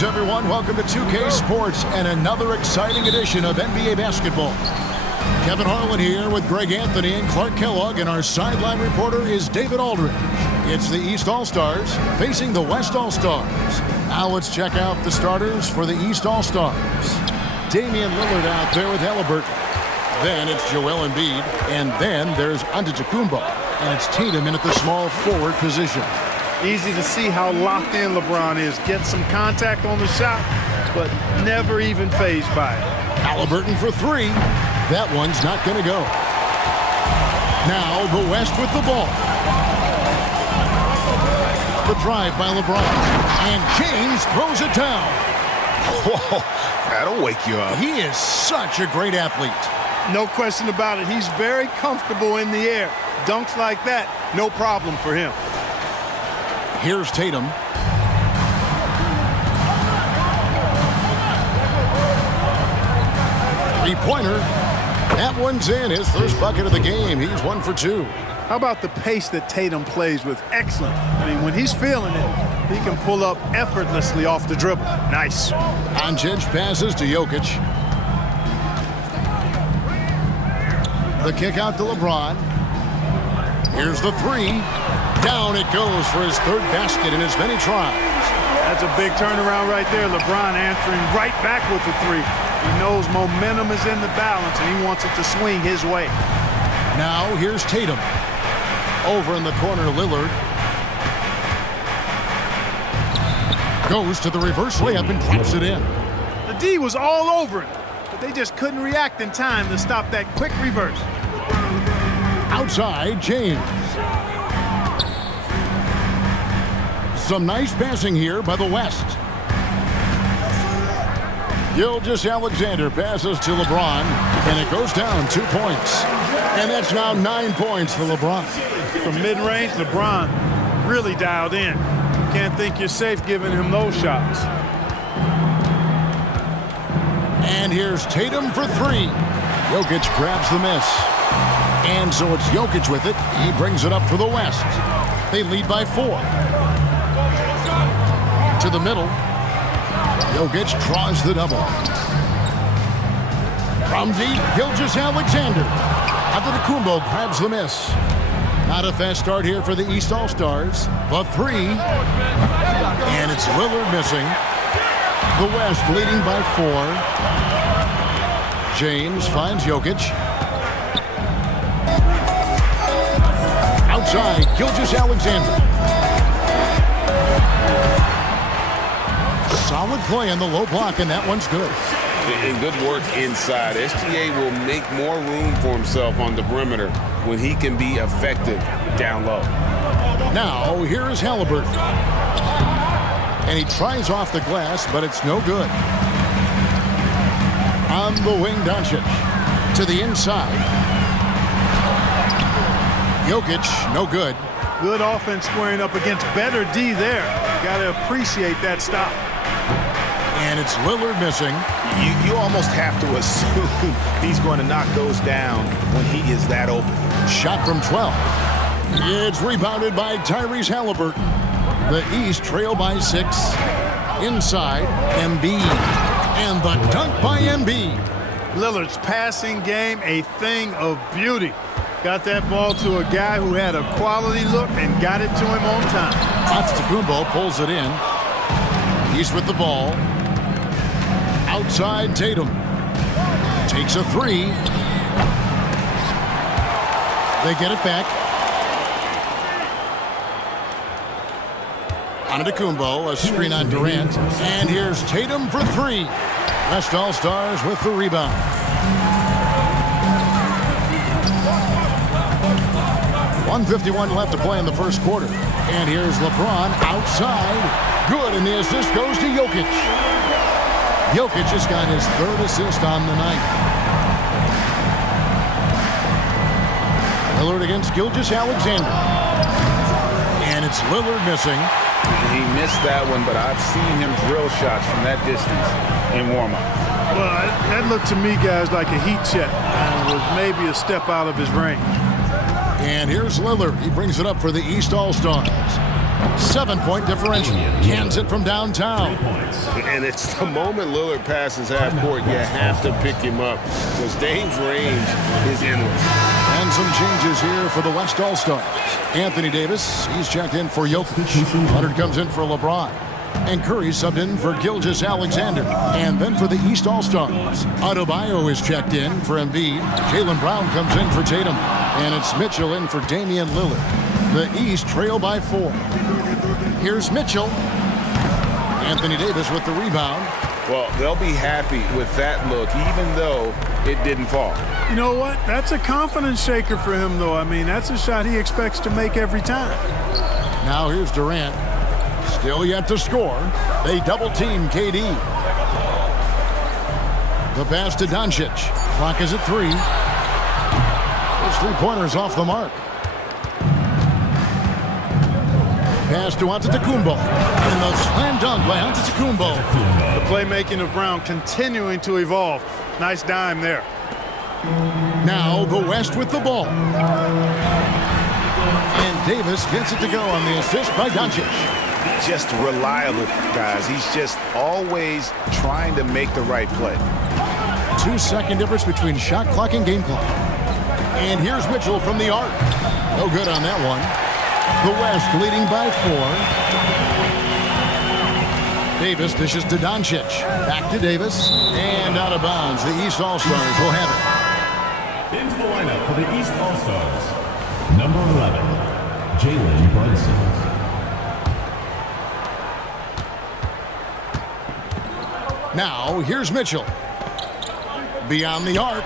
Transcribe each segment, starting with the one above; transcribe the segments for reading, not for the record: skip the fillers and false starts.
Greetings, everyone. Welcome to 2K Sports and another exciting edition of NBA basketball. Kevin Harlan here with Greg Anthony and Clark Kellogg, and our sideline reporter is David Aldridge. It's the East All-Stars facing the West All-Stars. Now let's check out the starters for the East All-Stars. Damian Lillard out there with Halliburton. Then it's Joel Embiid, and then there's Antetokounmpo, and it's Tatum in at the small forward position. Easy to see how locked in LeBron is. Gets some contact on the shot, but never even fazed by it. Halliburton for three. That one's not going to go. Now the West with the ball. The drive by LeBron. And James throws it down. Whoa, that'll wake you up. He is such a great athlete. No question about it. He's very comfortable in the air. Dunks like that, no problem for him. Here's Tatum. Three-pointer. That one's in. His first bucket of the game. He's 1 for 2. How about the pace that Tatum plays with? Excellent. I mean, when he's feeling it, he can pull up effortlessly off the dribble. Nice. On-edge passes to Jokic. The kick out to LeBron. Here's the three. Down it goes for his third basket in as many tries. That's a big turnaround right there. LeBron answering right back with the three. He knows momentum is in the balance, and he wants it to swing his way. Now here's Tatum. Over in the corner, Lillard. Goes to the reverse layup and drops it in. The D was all over it, but they just couldn't react in time to stop that quick reverse. Outside, James. Some nice passing here by the West. Gilgeous-Alexander passes to LeBron, and it goes down 2 points. And that's now 9 points for LeBron. From mid-range, LeBron really dialed in. You can't think you're safe giving him those shots. And here's Tatum for three. Jokic grabs the miss. And so it's Jokic with it. He brings it up for the West. They lead by 4. To the middle. Jokic draws the double. From deep, Gilgeous-Alexander. Antetokounmpo grabs the miss. Not a fast start here for the East All-Stars. The three. And it's Lillard missing. The West leading by 4. James finds Jokic. Outside, Gilgeous-Alexander. Solid play on the low block, and that one's good. And good work inside. SGA will make more room for himself on the perimeter when he can be effective down low. Now, here is Halliburton. And he tries off the glass, but it's no good. On the wing, Doncic. To the inside. Jokic, no good. Good offense squaring up against better D there. Got to appreciate that stop. And it's Lillard missing. You almost have to assume he's going to knock those down when he is that open. Shot from 12. It's rebounded by Tyrese Halliburton. The East trail by 6. Inside, Embiid. And the dunk by Embiid. Lillard's passing game, a thing of beauty. Got that ball to a guy who had a quality look and got it to him on time. Antetokounmpo pulls it in. He's with the ball. Outside, Tatum. Takes a three. They get it back. Antetokounmpo, a screen on Durant. And here's Tatum for three. West All-Stars with the rebound. .151 left to play in the first quarter. And here's LeBron outside. Good, and the assist goes to Jokic. Jokic has got his third assist on the night. Lillard against Gilgeous-Alexander. And it's Lillard missing. He missed that one, but I've seen him drill shots from that distance in warm-up. Well, that looked to me, guys, like a heat check. And was maybe a step out of his range. And here's Lillard. He brings it up for the East All-Stars. 7-point differential. Cans it from downtown. And it's the moment Lillard passes half court, you have to pick him up because Dame's range is endless. And some changes here for the West All-Stars. Anthony Davis, he's checked in for Jokic. Leonard comes in for LeBron. And Curry subbed in for Gilgeous-Alexander. And then for the East All-Stars, Adebayo is checked in for Embiid. Jaylen Brown comes in for Tatum. And it's Mitchell in for Damian Lillard. The East trail by 4. Here's Mitchell. Anthony Davis with the rebound. Well, they'll be happy with that look, even though it didn't fall. You know what? That's a confidence shaker for him, though. I mean, that's a shot he expects to make every time. Now here's Durant. Still yet to score. They double-team KD. The pass to Doncic. Clock is at 3. His three-pointer's off the mark. Pass to Antetokounmpo. And the slam dunk by Antetokounmpo. The playmaking of Brown continuing to evolve. Nice dime there. Now the West with the ball. And Davis gets it to go on the assist by Doncic. Just reliable, guys. He's just always trying to make the right play. 2-second difference between shot clock and game clock. And here's Mitchell from the arc. No good on that one. The West leading by 4. Davis dishes to Doncic. Back to Davis. And out of bounds. The East All-Stars will have it. Into the lineup for the East All-Stars. Number 11, Jalen Brunson. Now, here's Mitchell. Beyond the arc.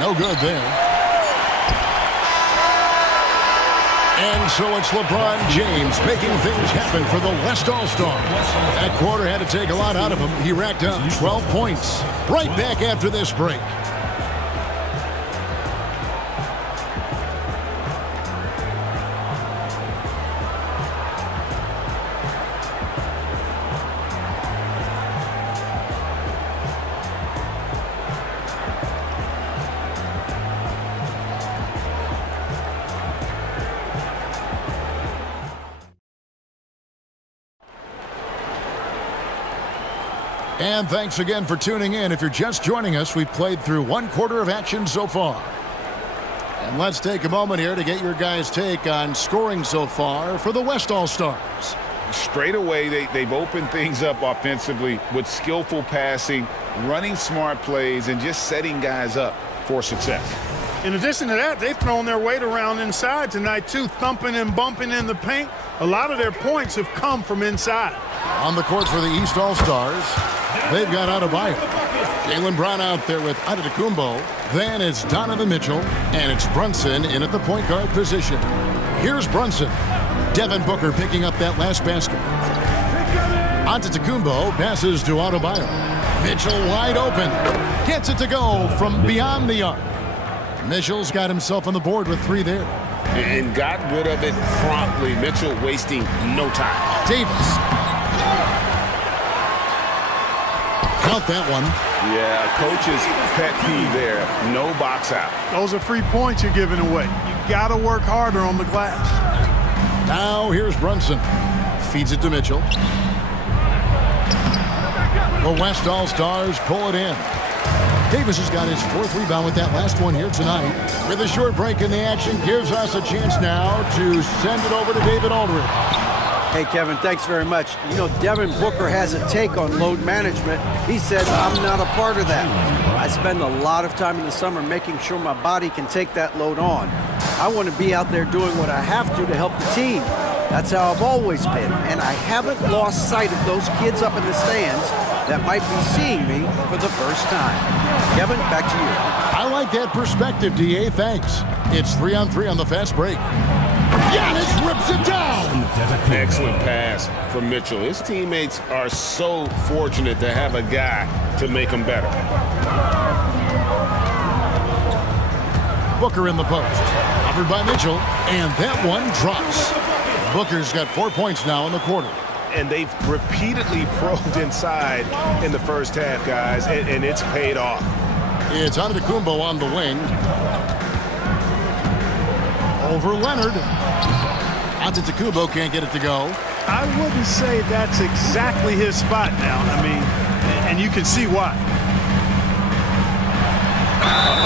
No good there. And so it's LeBron James making things happen for the West All-Stars. That quarter had to take a lot out of him. He racked up 12 points. Right back after this break. And thanks again for tuning in. If you're just joining us, we've played through 1 quarter of action so far. And let's take a moment here to get your guys' take on scoring so far for the West All-Stars. Straight away, they've opened things up offensively with skillful passing, running smart plays, and just setting guys up for success. In addition to that, they've thrown their weight around inside tonight, too, thumping and bumping in the paint. A lot of their points have come from inside. On the court for the East All-Stars, they've got Adebayo. Jaylen Brown out there with Antetokounmpo. Then it's Donovan Mitchell, and it's Brunson in at the point guard position. Here's Brunson. Devin Booker picking up that last basket. Antetokounmpo passes to Adebayo. Mitchell wide open. Gets it to go from beyond the arc. Mitchell's got himself on the board with 3 there. And got rid of it promptly. Mitchell wasting no time. Davis. Count that one. Yeah, coach's pet peeve there. No box out. Those are free points you're giving away. You got to work harder on the glass. Now here's Brunson. Feeds it to Mitchell. The West All-Stars pull it in. Davis has got his 4th rebound with that last one here tonight. With a short break in the action, gives us a chance now to send it over to David Aldridge. Hey, Kevin, thanks very much. You know, Devin Booker has a take on load management. He says, I'm not a part of that. I spend a lot of time in the summer making sure my body can take that load on. I want to be out there doing what I have to help the team. That's how I've always been, and I haven't lost sight of those kids up in the stands that might be seeing me for the first time. Kevin, back to you. I like that perspective, D.A. Thanks. It's 3-on-3 on the fast break. Giannis rips it down. Excellent pass from Mitchell. His teammates are so fortunate to have a guy to make them better. Booker in the post. Covered by Mitchell, and that one drops. Booker's got 4 points now in the quarter. And they've repeatedly probed inside in the first half, guys, and it's paid off. It's Antetokounmpo on the wing. Over Leonard. Antetokounmpo can't get it to go. I wouldn't say that's exactly his spot now. I mean, and you can see why.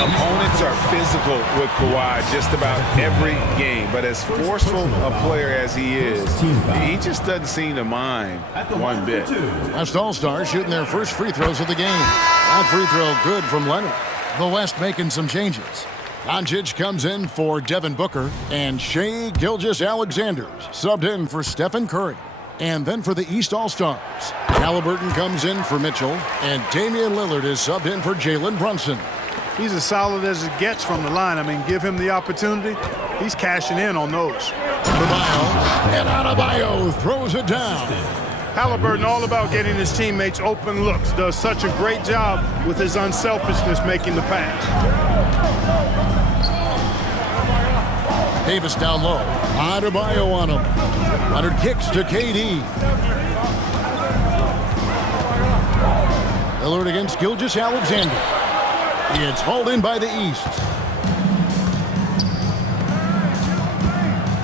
Opponents are physical with Kawhi just about every game, but as forceful a player as he is, he just doesn't seem to mind one bit. West All-Stars shooting their first free throws of the game. That free throw good from Leonard. The West making some changes. Doncic comes in for Devin Booker, and Shai Gilgeous-Alexander subbed in for Stephen Curry. And then for the East All-Stars, Halliburton comes in for Mitchell, and Damian Lillard is subbed in for Jalen Brunson. He's as solid as it gets from the line. I mean, give him the opportunity. He's cashing in on those. Adebayo throws it down. Halliburton all about getting his teammates open looks. Does such a great job with his unselfishness making the pass. Davis down low. Adebayo on him. Leonard kicks to KD. Lillard against Gilgeous-Alexander. It's hauled in by the East.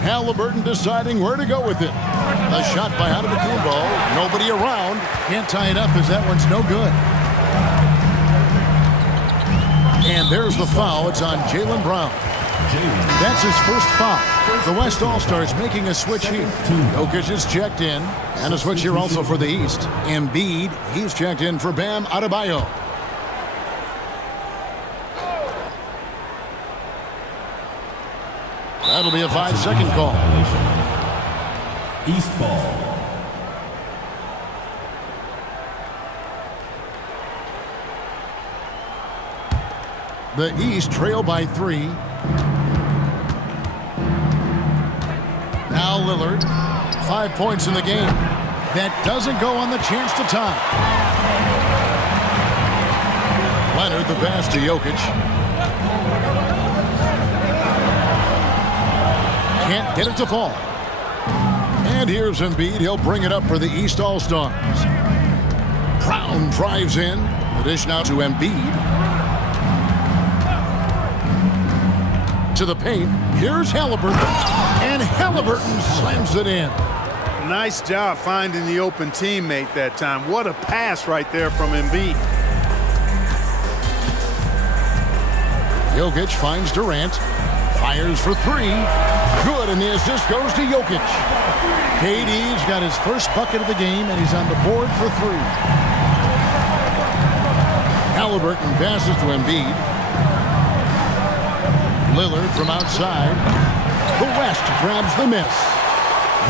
Halliburton deciding where to go with it. A shot by Antetokounmpo. Nobody around. Can't tie it up as that one's no good. And there's the foul. It's on Jaylen Brown. That's his first foul. The West All-Stars making a switch here. Jokic is checked in. And a switch here also for the East. Embiid, he's checked in for Bam Adebayo. That'll be a 5-second call. East ball. The East trail by 3. Now Lillard, 5 points in the game. That doesn't go on the chance to tie. Leonard the pass to Jokic. Can't get it to fall. And here's Embiid. He'll bring it up for the East All-Stars. Brown drives in. The dish now to Embiid. To the paint. Here's Halliburton. And Halliburton slams it in. Nice job finding the open teammate that time. What a pass right there from Embiid. Jokic finds Durant. Fires for 3. Good, and the assist goes to Jokic. KD's got his first bucket of the game, and he's on the board for 3. Halliburton passes to Embiid. Lillard from outside. The West grabs the miss.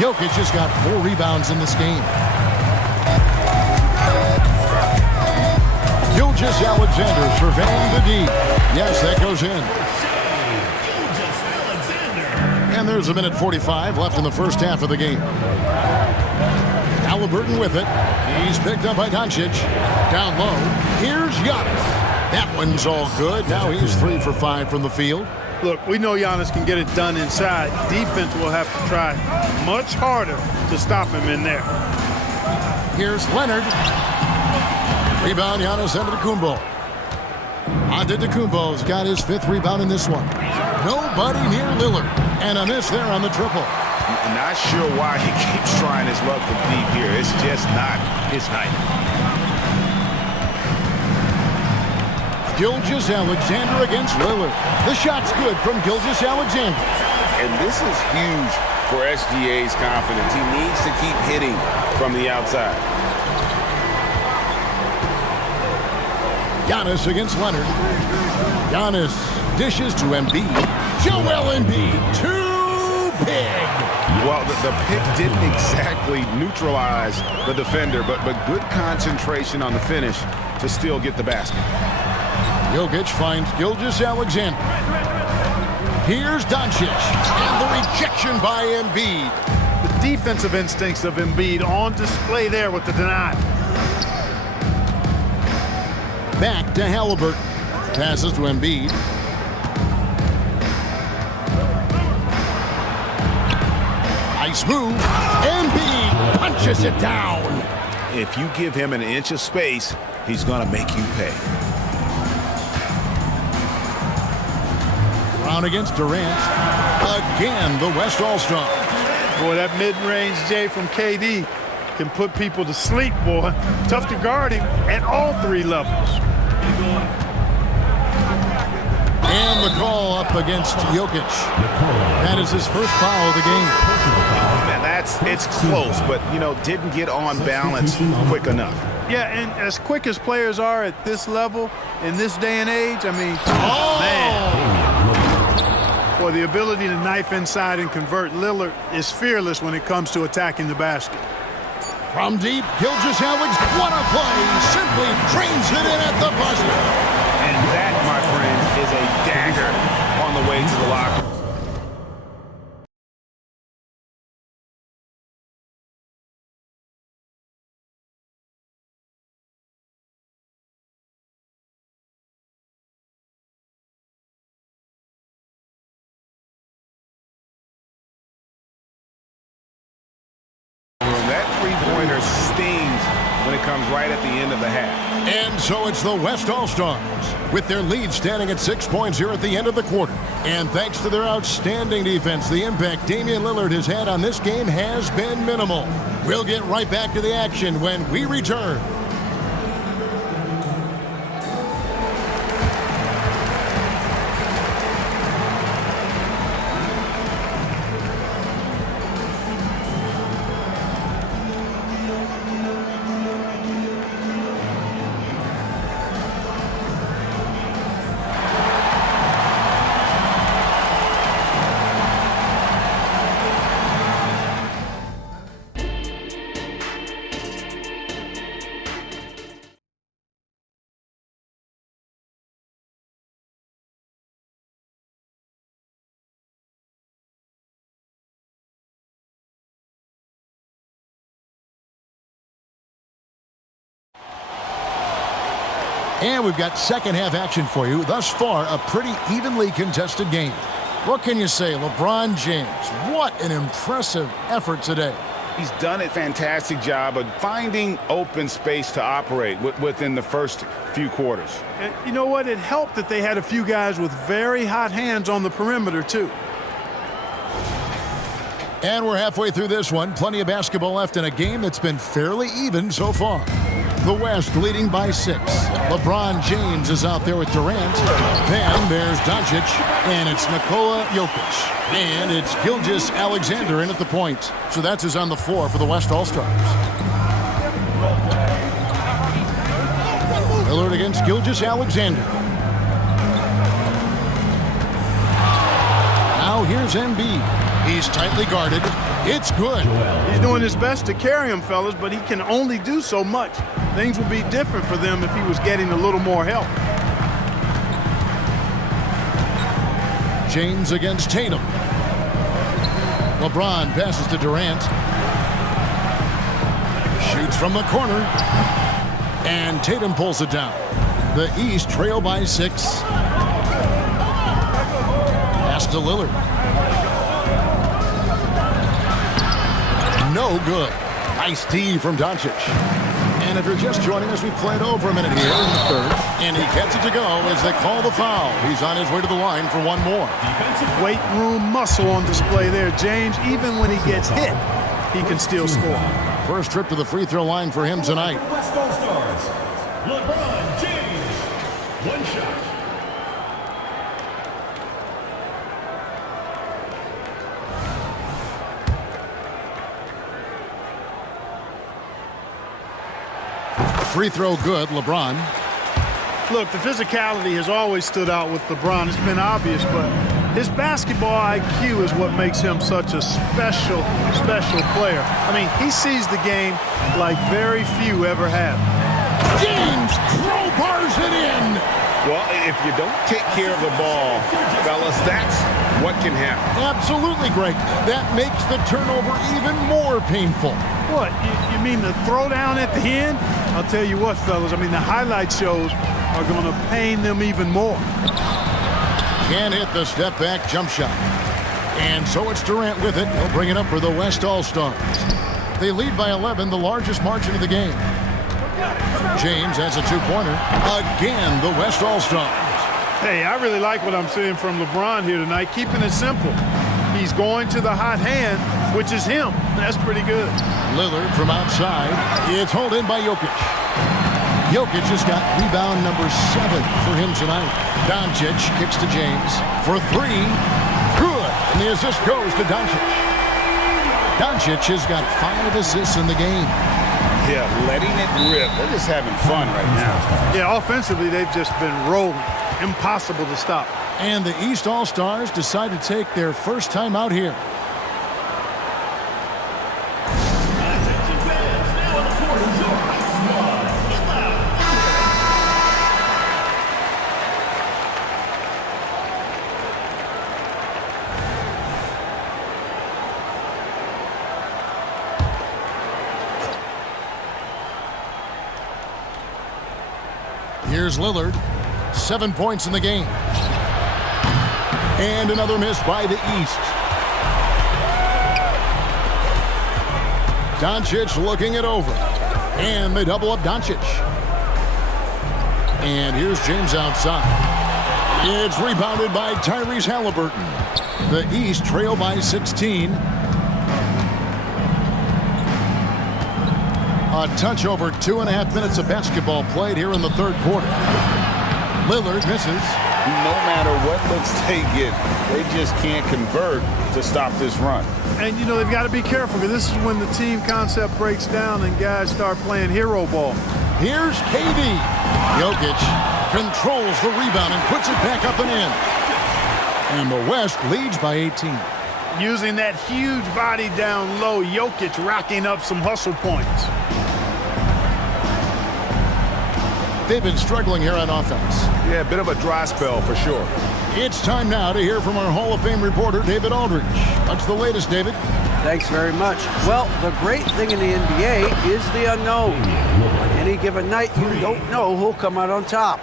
Jokic has got 4 rebounds in this game. Gilgeous-Alexander surveying the D. Yes, that goes in. And there's a minute 45 left in the first half of the game. Halliburton with it. He's picked up by Doncic. Down low. Here's Giannis. That one's all good. Now he's 3 for 5 from the field. Look, we know Giannis can get it done inside. Defense will have to try much harder to stop him in there. Here's Leonard. Rebound, Giannis Antetokounmpo. Antetokounmpo's got his 5th rebound in this one. Nobody near Lillard. And a miss there on the triple. Not sure why he keeps trying his luck from deep here. It's just not his night. Gilgeous-Alexander against Lillard. The shot's good from Gilgeous-Alexander. And this is huge for SGA's confidence. He needs to keep hitting from the outside. Giannis against Leonard. Giannis dishes to Embiid. Joel Embiid, too big. Well, the pick didn't exactly neutralize the defender, but good concentration on the finish to still get the basket. Jokic finds Gilgeous-Alexander. Here's Doncic, and the rejection by Embiid. The defensive instincts of Embiid on display there with the denial. Back to Halliburton. Passes to Embiid. Nice move. Embiid punches it down. If you give him an inch of space, he's going to make you pay. Brown against Durant. Again, the West All-Star. Boy, that mid-range J from KD can put people to sleep, boy. Tough to guard him at all 3 levels. And the call up against Jokic. That is his first foul of the game. Man, it's close, but, didn't get on balance quick enough. Yeah, and as quick as players are at this level, in this day and age, I mean, man. Boy, the ability to knife inside and convert. Lillard is fearless when it comes to attacking the basket. From deep, Gilgeous-Alexander, what a play! Simply drains it in at the buzzer. And that, my friend, is a dagger on the way to the locker room. That three-pointer stings when it comes right at the end of the half. And so it's the West All-Stars, with their lead standing at 6 points here at the end of the quarter. And thanks to their outstanding defense, the impact Damian Lillard has had on this game has been minimal. We'll get right back to the action when we return. And we've got second half action for you. Thus far, a pretty evenly contested game. What can you say, LeBron James? What an impressive effort today. He's done a fantastic job of finding open space to operate within the first few quarters. And you know what? It helped that they had a few guys with very hot hands on the perimeter, too. And we're halfway through this one. Plenty of basketball left in a game that's been fairly even so far. The West leading by 6. LeBron James is out there with Durant. Then there's Doncic, and it's Nikola Jokic. And it's Gilgeous-Alexander in at the point. So that's who's on the floor for the West All-Stars. Lillard against Gilgeous-Alexander. Now here's Embiid. He's tightly guarded. It's good. He's doing his best to carry him, fellas, but he can only do so much. Things would be different for them if he was getting a little more help. James against Tatum. LeBron passes to Durant. Shoots from the corner. And Tatum pulls it down. The East trail by 6. Pass to Lillard. No good. Nice D from Doncic. And if you're just joining us, we played over a minute here in the third. And he gets it to go as they call the foul. He's on his way to the line for one more. Weight room muscle on display there, James. Even when he gets hit, he can still score. First trip to the free throw line for him tonight. West All-Stars, LeBron James. One shot. Free throw good, LeBron. Look, the physicality has always stood out with LeBron. It's been obvious, but his basketball IQ is what makes him such a special player. I mean, he sees the game like very few ever have. James crowbars it in. Well, if you don't take care of the ball, fellas, that's what can happen. Absolutely, Greg. That makes the turnover even more painful. What, you mean the throwdown at the end? I'll tell you what, fellas, I mean, the highlight shows are going to pain them even more. Can't hit the step-back jump shot. And so it's Durant with it. He'll bring it up for the West All-Stars. They lead by 11, the largest margin of the game. James has a two-pointer. Again, the West All-Stars. Hey, I really like what I'm seeing from LeBron here tonight, keeping it simple. He's going to the hot hand, which is him. That's pretty good. Lillard from outside. It's hauled in by Jokic. Jokic has got rebound number 7 for him tonight. Doncic kicks to James for 3. Good. And the assist goes to Doncic. Doncic has got 5 assists in the game. Yeah, letting it rip. They're just having fun right now. Yeah, offensively, they've just been rolling. Impossible to stop. And the East All-Stars decide to take their first time out here. Here's Lillard. 7 points in the game. And another miss by the East. Doncic looking it over. And they double up Doncic. And here's James outside. It's rebounded by Tyrese Halliburton. The East trail by 16. A touch over 2.5 minutes of basketball played here in the third quarter. Lillard misses. No matter what looks they get, they just can't convert to stop this run. And, you know, they've got to be careful because this is when the team concept breaks down and guys start playing hero ball. Here's KD. Jokic controls the rebound and puts it back up and in. And the West leads by 18. Using that huge body down low, Jokic racking up some hustle points. They've been struggling here on offense. Yeah, a bit of a dry spell for sure. It's time now to hear from our Hall of Fame reporter, David Aldridge. What's the latest, David? Thanks very much. Well, the great thing in the NBA is the unknown. On any given night, you don't know who'll come out on top.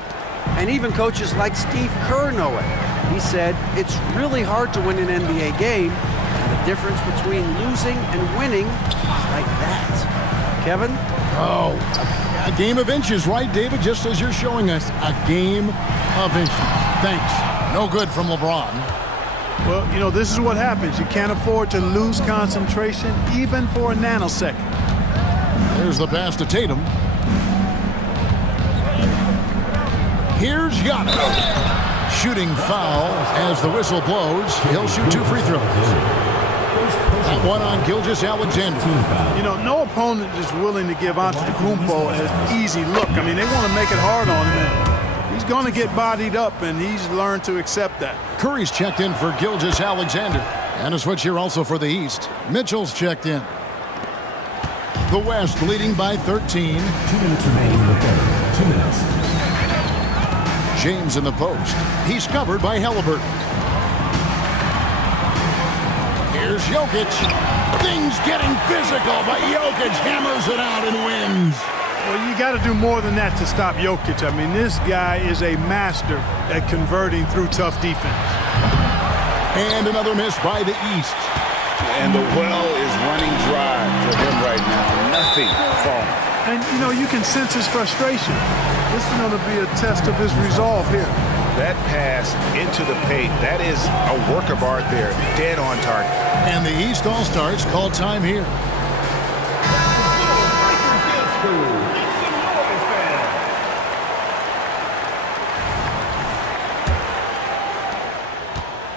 And even coaches like Steve Kerr know it. He said, it's really hard to win an NBA game, and the difference between losing and winning is like that. Kevin? Oh, a game of inches, right, David? Just as you're showing us, a game of inches. Thanks. No good from LeBron. Well, you know, this is what happens. You can't afford to lose concentration even for a nanosecond. There's the pass to Tatum. Here's Giannis. Shooting foul as the whistle blows. He'll shoot 2 free throws. That one on Gilgeous-Alexander. You know, no opponent is willing to give Antetokounmpo an easy look. I mean, they want to make it hard on him. And he's going to get bodied up, and he's learned to accept that. Curry's checked in for Gilgeous-Alexander. And a switch here also for the East. Mitchell's checked in. The West leading by 13. 2 minutes remaining in the third. 2 minutes. James in the post. He's covered by Halliburton. Here's Jokic. Things getting physical, but Jokic hammers it out and wins. Well, you got to do more than that to stop Jokic. I mean, this guy is a master at converting through tough defense. And another miss by the East. And the well is running dry for him right now. Nothing falling. And, you know, you can sense his frustration. This is going to be a test of his resolve here. That pass into the paint, that is a work of art there. Dead on target. And the East All-Stars call time here.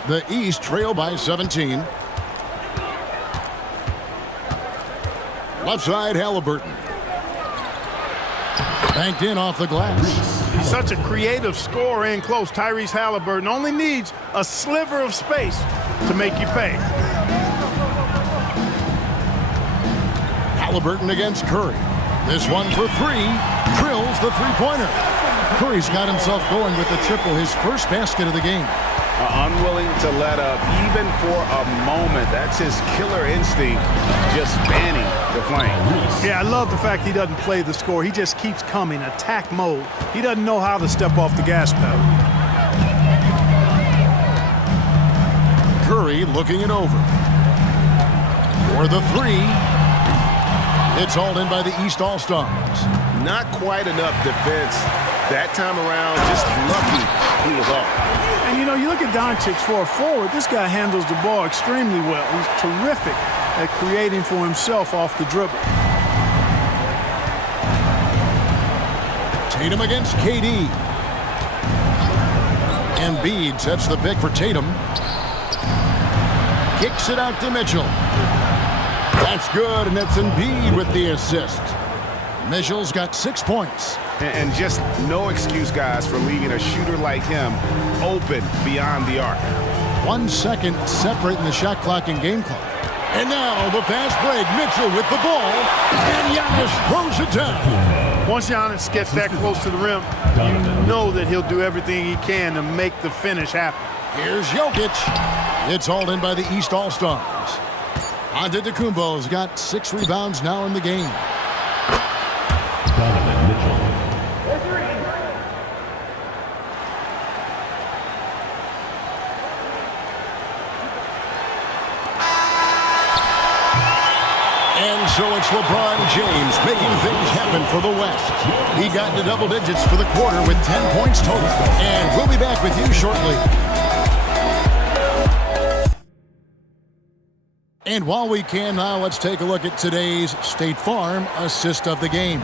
The East trail by 17. Left side, Halliburton. Banked in off the glass. He's such a creative scorer in close. Tyrese Halliburton only needs a sliver of space to make you pay. Halliburton against Curry. This one for 3. Drills the three-pointer. Curry's got himself going with the triple, his first basket of the game. Unwilling to let up even for a moment. That's his killer instinct, just fanning the flame. Yeah, I love the fact he doesn't play the score. He just keeps coming, attack mode. He doesn't know how to step off the gas pedal. Curry looking it over. For the 3. It's hauled in by the East All-Stars. Not quite enough defense that time around, just lucky he was off. And, you know, you look at Doncic for a forward, this guy handles the ball extremely well. He's terrific at creating for himself off the dribble. Tatum against KD. Embiid sets the pick for Tatum. Kicks it out to Mitchell. That's good, and that's Embiid with the assist. Mitchell's got 6 points. And just no excuse, guys, for leaving a shooter like him open beyond the arc. 1 second separating the shot clock and game clock. And now the fast break. Mitchell with the ball, and Giannis throws it down. Once Giannis gets that close to the rim, you know that he'll do everything he can to make the finish happen. Here's Jokic. It's hauled in by the East All-Stars. Antetokounmpo's got 6 rebounds now in the game. And so it's LeBron James making things happen for the West. He got into double digits for the quarter with 10 points total. And we'll be back with you shortly. And while we can now, let's take a look at today's State Farm assist of the game.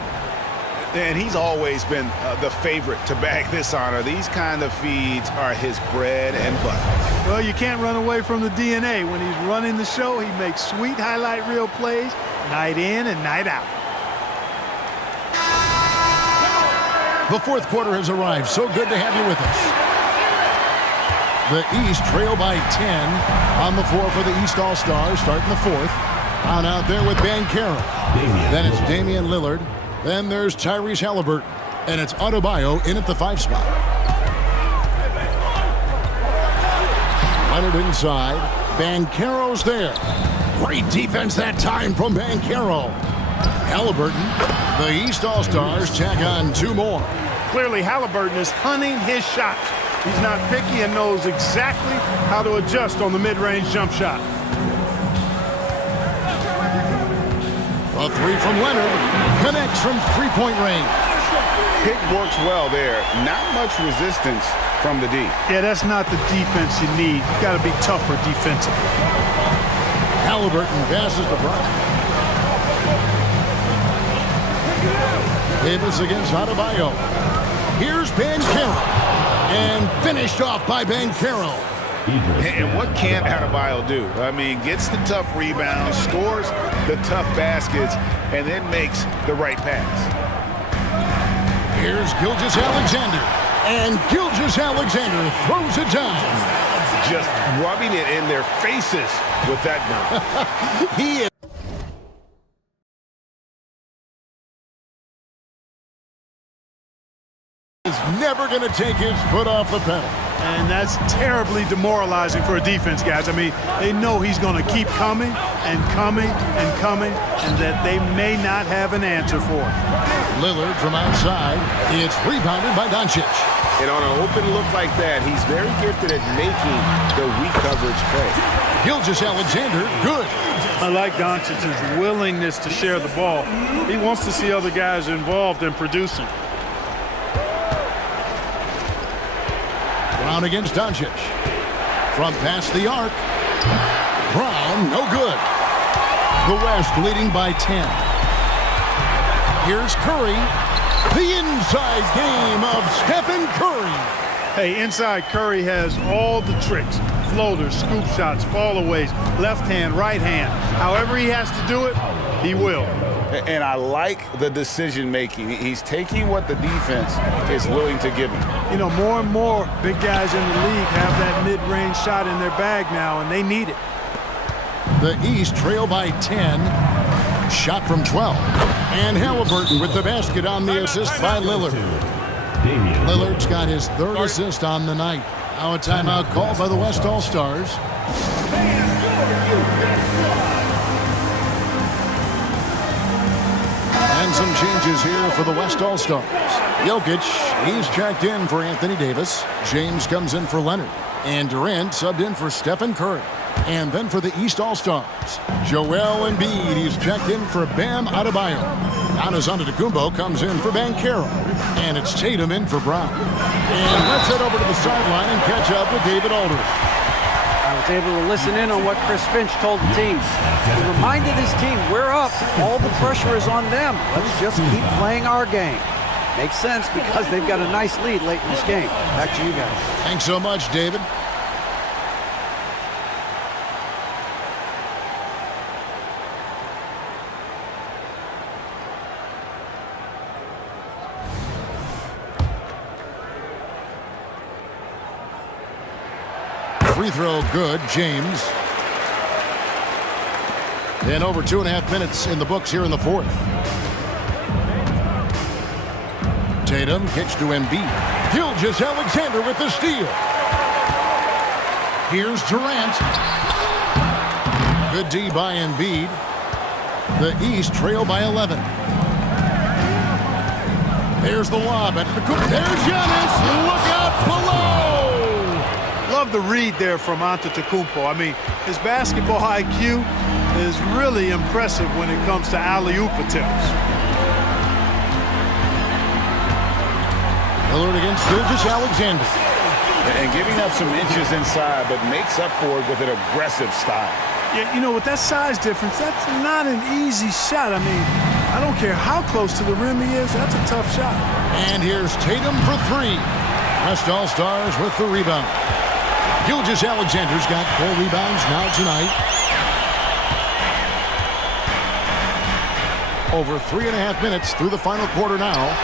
And he's always been the favorite to bag this honor. These kind of feeds are his bread and butter. Well, you can't run away from the DNA. When he's running the show, he makes sweet highlight reel plays night in and night out. The fourth quarter has arrived. So good to have you with us. The East trail by 10 on the floor for the East All-Stars, starting the fourth. On out there with Banchero. Then it's Damian Lillard. Then there's Tyrese Halliburton. And it's Adebayo in at the 5 spot. Leonard inside. Banchero's there. Great defense that time from Banchero. Halliburton. The East All-Stars tack on 2 more. Clearly, Halliburton is hunting his shots. He's not picky and knows exactly how to adjust on the mid-range jump shot. A 3 from Leonard. Connects from 3-point range. Pick works well there. Not much resistance from the D. Yeah, that's not the defense you need. You got to be tougher defensively. Halliburton passes to Brown. Davis against Adebayo. Here's Banchero. And finished off by Banchero. And what can't Adebayo do? I mean, gets the tough rebounds, scores the tough baskets, and then makes the right pass. Here's Gilgeous-Alexander. And Gilgeous-Alexander throws it down. Just rubbing it in their faces with that gun. He is. Never going to take his foot off the pedal. And that's terribly demoralizing for a defense, guys. I mean, they know he's going to keep coming and coming and coming, and that they may not have an answer for it. Lillard from outside. It's rebounded by Doncic. And on an open look like that, he's very gifted at making the weak coverage play. Gilgeous-Alexander, good. I like Doncic's willingness to share the ball. He wants to see other guys involved in producing. Brown against Doncic. From past the arc. Brown, no good. The West leading by 10. Here's Curry. The inside game of Stephen Curry. Hey, inside Curry has all the tricks. Floaters, scoop shots, fallaways, left hand, right hand. However he has to do it, he will. And I like the decision-making. He's taking what the defense is willing to give him. You know, more and more big guys in the league have that mid-range shot in their bag now, and they need it. The East trail by 10. Shot from 12. And Halliburton with the basket on the assist by Lillard. Lillard's got his 3rd assist on the night. Now a timeout called by the West All-Stars. And some changes here for the West All-Stars. Jokic, he's checked in for Anthony Davis. James comes in for Leonard. And Durant subbed in for Stephen Curry. And then for the East All-Stars, Joel Embiid, he's checked in for Bam Adebayo. Giannis Antetokounmpo comes in for Banchero. And it's Tatum in for Brown. And let's head over to the sideline and catch up with David Aldridge. I was able to listen in on what Chris Finch told the team. He reminded his team, we're up. All the pressure is on them. Let's just keep playing our game. Makes sense because they've got a nice lead late in this game. Back to you guys. Thanks so much, David. Free throw good, James. And over 2.5 minutes in the books here in the fourth. Tatum kicks to Embiid. Gilgeous-Alexander with the steal. Here's Durant. Good D by Embiid. The East trail by 11. There's the lob. There's Giannis. Look out below. Love the read there from Antetokounmpo. I mean, his basketball IQ is really impressive when it comes to alley-oop attempts. Lillard against Gilgeous-Alexander. And giving up some inches inside, but makes up for it with an aggressive style. Yeah, you know, with that size difference, that's not an easy shot. I mean, I don't care how close to the rim he is, that's a tough shot. And here's Tatum for three. West All-Stars with the rebound. Gilgeous-Alexander's got 4 rebounds now tonight. Over 3.5 minutes through the final quarter now.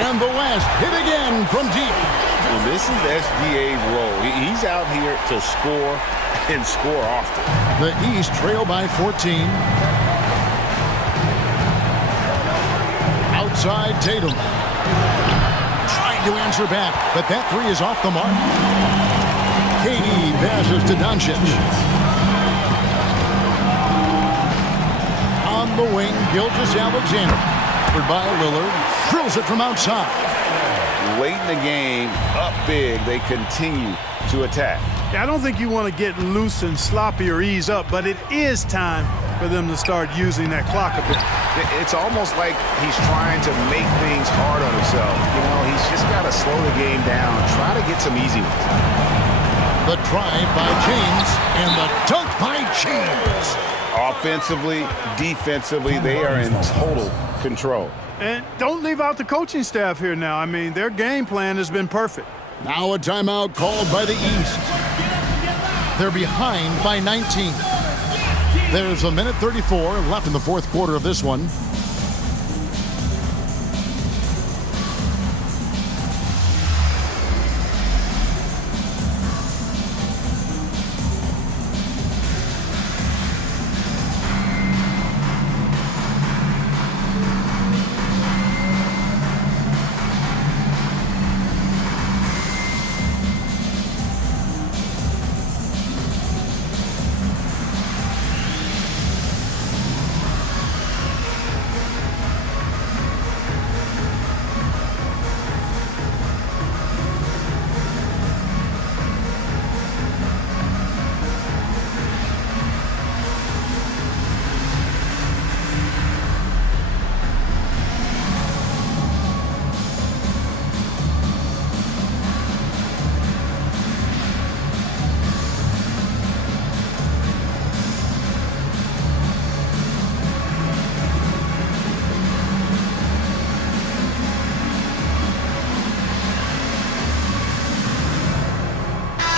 And the West hit again from deep. Well, this is SGA's role. He's out here to score and score often. The East trail by 14. Outside Tatum. Trying to answer back, but that three is off the mark. KD passes to Doncic. On the wing, Gilgeous-Alexander. Covered by Lillard. Drills it from outside. Late in the game, up big, they continue to attack. Yeah, I don't think you want to get loose and sloppy or ease up, but it is time for them to start using that clock a bit. It's almost like he's trying to make things hard on himself. You know, he's just got to slow the game down, try to get some easy ones. The drive by James and the dunk by James. Offensively, defensively, they are in total control. And don't leave out the coaching staff here now. I mean, their game plan has been perfect. Now a timeout called by the East. They're behind by 19. There's 1:34 left in the fourth quarter of this one.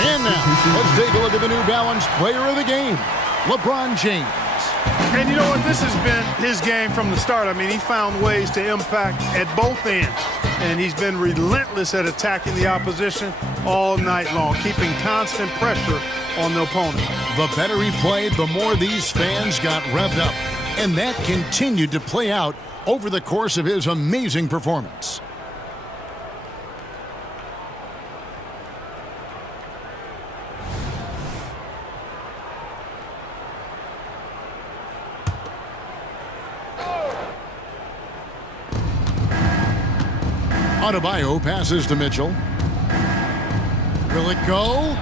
And now, let's take a look at the New Balance player of the game, LeBron James. And you know what? This has been his game from the start. I mean, he found ways to impact at both ends. And he's been relentless at attacking the opposition all night long, keeping constant pressure on the opponent. The better he played, the more these fans got revved up. And that continued to play out over the course of his amazing performance. Adebayo passes to Mitchell. Will it go?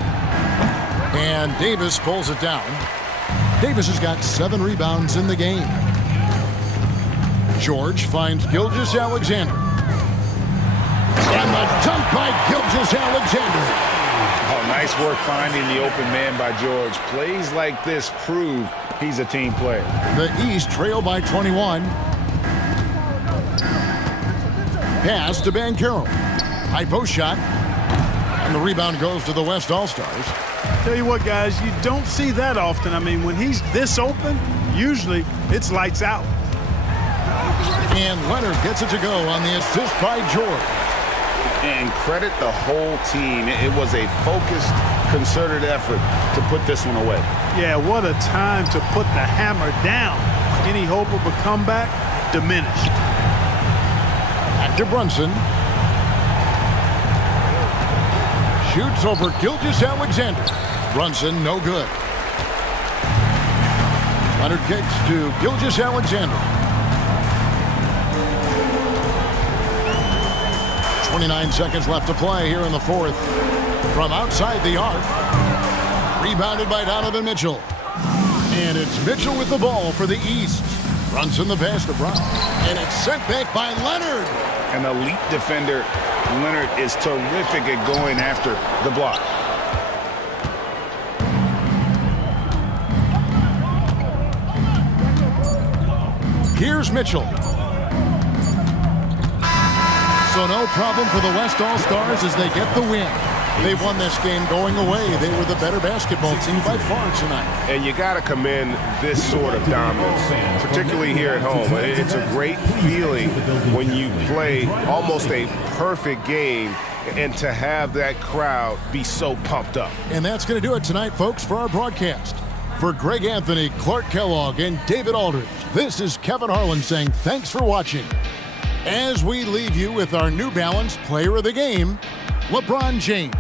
And Davis pulls it down. Davis has got 7 rebounds in the game. George finds Gilgeous-Alexander. And the dunk by Gilgeous-Alexander. Oh, nice work finding the open man by George. Plays like this prove he's a team player. The East trail by 21. Pass to Banchero. High post shot. And the rebound goes to the West All-Stars. Tell you what, guys, you don't see that often. I mean, when he's this open, usually it's lights out. And Leonard gets it to go on the assist by George. And credit the whole team. It was a focused, concerted effort to put this one away. Yeah, what a time to put the hammer down. Any hope of a comeback diminished. Back to Brunson. Shoots over Gilgeous-Alexander. Brunson, no good. Leonard kicks to Gilgeous-Alexander. 29 seconds left to play here in the fourth. From outside the arc. Rebounded by Donovan Mitchell. And it's Mitchell with the ball for the East. Brunson the pass to Brown. And it's sent back by Leonard. An elite defender. Leonard is terrific at going after the block. Here's Mitchell. So no problem for the West All-Stars as they get the win. They won this game going away. They were the better basketball team by far tonight. And you got to commend this sort of dominance, particularly here at home. It's a great feeling when you play almost a perfect game and to have that crowd be so pumped up. And that's going to do it tonight, folks, for our broadcast. For Greg Anthony, Clark Kellogg, and David Aldridge, this is Kevin Harlan saying thanks for watching. As we leave you with our New Balance Player of the Game, LeBron James.